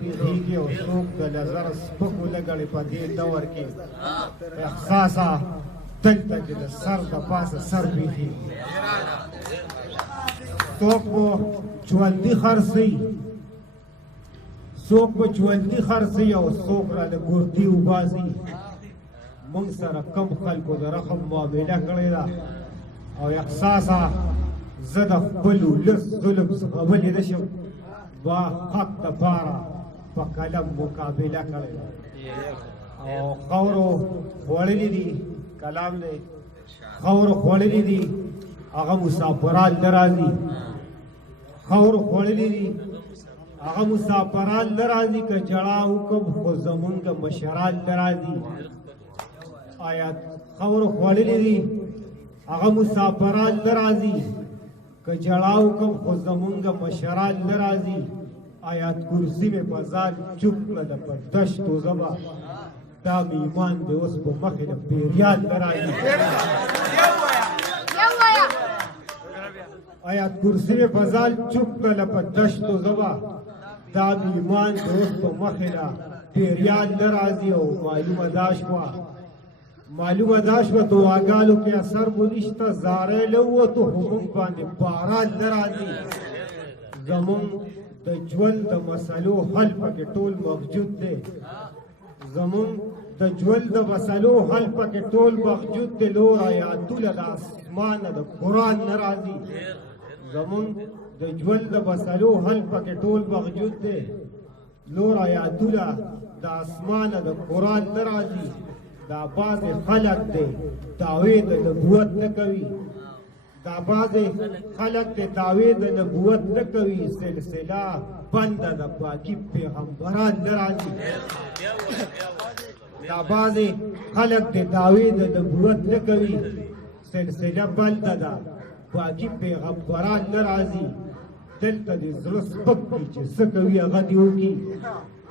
پیږي او څوک د نظر سپکو لګړې په دې دور کې احساسه دلته چې د سر د پاسه سر بیخي څوک به ژوندي خرڅوي څوک به ژوندي خرڅوي او څوک رانه ګردي وباسي موږ سره کم خلکو د رحم معامله کړې ده او احساسه زه د خپل ولس ظلم زغملی نه شم با حق دپاره په قلم مقابله کړې ده او خاورو خوړلي دي کلام دی خاورو خوړلي دي هغه مسافران نه راځي خاورو خوړلي دي هغه مسافران نه راځي که جړا وکړم خو زمونږ مشران نه راځي آیا خاورو خوړلي دي هغه مسافران نه راځي که جړا وکړم خو زمونږ مشران نه راځي آیات کرسي مې په ځان چوپ کړله په دشتو زبه دا مې ایمان دی اوس په مخې د پیریان نه راځي آیات کرسي مې په ځان چوپ کړله په دشتو زبه دا مې ایمان دی اوس په مخې د پیریان نه راځي او معلومه دا شوه دعاګانو کې اثر مو نشته زاری له ووتو خو موږ باندې باران نه راځي زمونږ د ژوند د مسلو حل پکې ټول موجود دی زمونږ د ژوند د مسلو حل پکې ټول موجود دی لور آیاتونه د اسمانه د قرآن نه راځي زمونږ د ژوند د مسلو حل پکې ټول موجود دی لور آیاتونه د اسمانه د قرآن نه راځي دا بعضې خلک دی دعوې د نبوت نه کوي دا بعضې خلک دی دعوې د نبوت نه کوي سلسله بنده د پاکي پیغمبران نه راځي دا بعضې خلک دی دعوې د نبوت نه کوي سلسله بنده ده پاکي پیغمبران نه راځي دلته د زړه سپک دي چې څه کوي هغه دې وکړي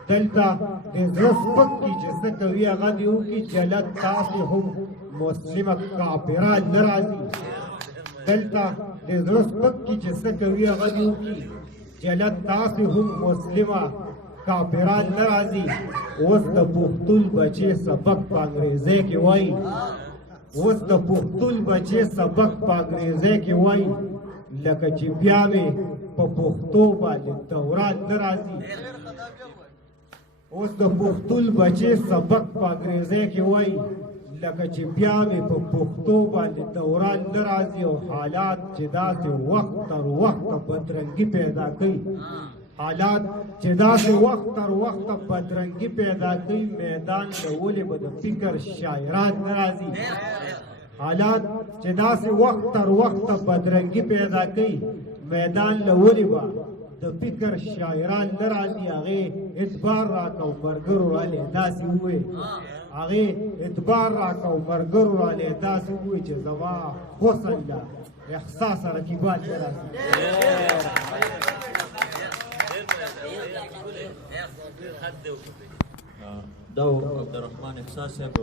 دلته د زړه سپک دي چې څه کوي هغه دې وکړي جلت تاسې هم مسلمه کافران نه راځي دلته د زړه سپک دي چې څه کوي هغه دې وکړي جلت تاسې هم مسلمه کافران نه راځي اوس د پښتون بچې سبق په انګریزۍ کې وایي اوس د پښتون بچې سبق په انګریزۍ کې وایي لکه چې بیا مې په پښتو باندې دوران نه راځي اوس د پښتون بچې سبق په انګریزۍ کې وایي لکه چې بیا مې په پښتو باندې دوران نه راځي او حالات چې داسې وخت تر وخته بدرنګي پیدا کوي حالات چې داسې وخت تر وخته بدرنګي پیدا کوي میدان ته ولې به د فکر شاعران نه راځي حالات چې داسې وخت تر وخته بدرنګي پیدا کوي میدان له ولې به د فکر شاعران نه راځي هغې اعتبار راکړه او ملګرو رالې داسې ووایي هغې اعتبار راکړه او ملګرو رالې داسې ووایي چې زما حسن له احساسه رقیبان نه راځي دا عبدالرحمن احساس صاحب